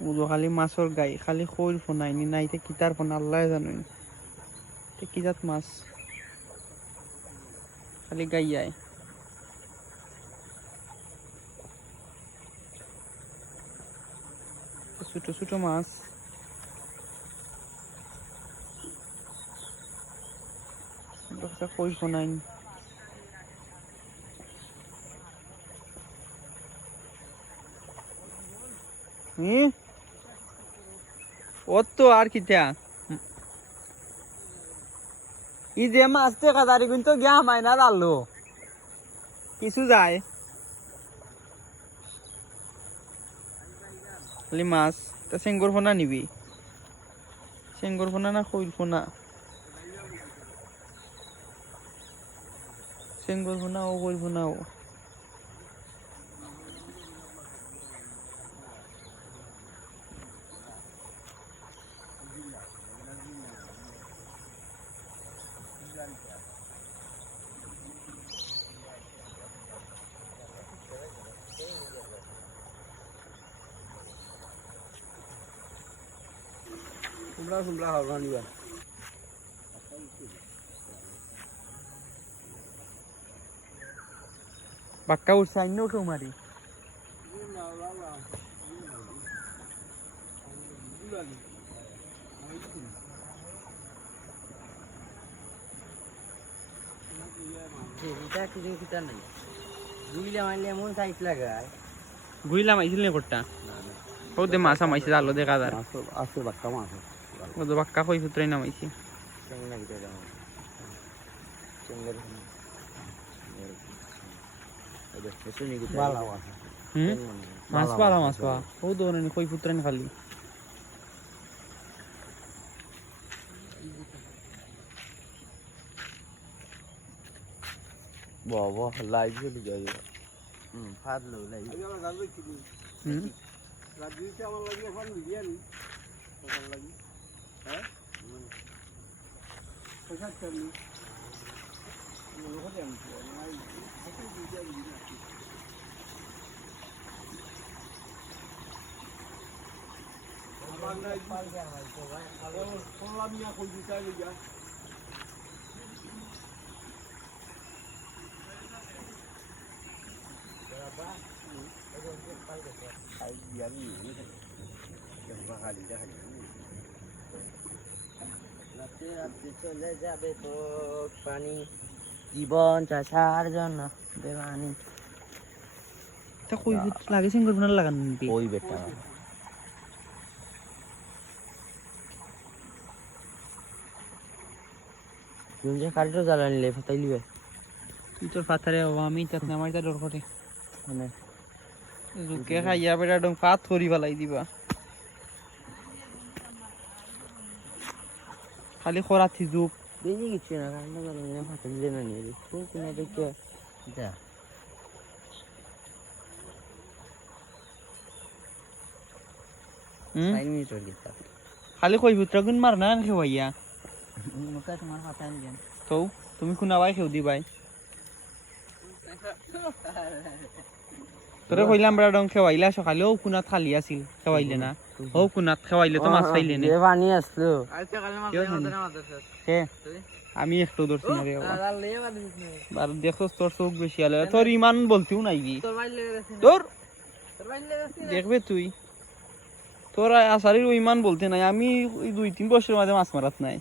বুঝো, খালি মাছর গাই, খালি খৈর ফোনাই নি নাইতে কিতার ফোন আল্লাহ জানুন তে কি জাত মাছ? খালি গাইয়ায় ছোট ছোট মাছ। কই ফোনাই হুম ও তো আর কিটা ই যে মাছ টেকা দাঁড়ি কিন্তু গিয়া মাইনা আলো কিছু যায়। খালি মাছ। তা চেঙ্গুর ফোনা নিবি। চেঙ্গুর ফোনা না কইল ফোনা? চেঙ্গুর ফোনা ও কইল ফোনা কুমড়া কুমড়া হওয়া নিবা বাক্কা উঠছে আইন উঠো মারি এটা কিছু কিটা নাই গুলিলা মারলে এমন সাইজ লাগায় ঘুরিলাম আইছিল নে কোটটা ও দে মাছ আমাইছে আলো দেখা যায় আছে বাক্কা মাছ ও তো বাক্কা কই ফুত্রাই নামাইছে চেঙ্গা কিটা দাও চেঙ্গা ভালো আছে হুম মাছ পালা মাছ পা ও তো কই ফুত্রাই খালি বাবা লাইভ চলে যায় হুম ফাদলো লাইভ হুম রাতে রাতে চলে যাবে তো পানি। জীবন চাষার জন্য দেবানি তা কই লাগে লাগান ওই বেটা? যে কারেন্টও জ্বালানি লে ফাতাই লিবে। তুই তোর পাথারে আমি তাত নামাই তা ডর করে মানে জুকে খাইয়া বেটা ডং পাত থরি ফেলাই দিবা। খালি খরাতি জুপ বেজে কিছু না কারেন্টও জ্বালানি লে ফাতাই দিলে না নিয়ে দেখো কোনো দেখে যা খালি কই ফুত্রা গুন মার না খেওয়াইয়া মোটা তোমার ফাতাই দিলেন তো তুমি খুনাবাই খেউ দিবাই? তোরে কইলাম বেটা ডং খেওয়াইলা সকালে ও কুনাত খালি আছিল খেওয়াইলে না। কুনাত খেওয়াইলে তো মাছ না পানি আসলো আমি একটু ধরছি না রে। আর দেখো তোর চোখ বেশি আলো তোর ইমান বলতেও নাই কি তোর দেখবে তুই তোর আসারির ইমান বলতে নাই আমি দুই তিন বছরের মাঝে মাছ মারাত নাই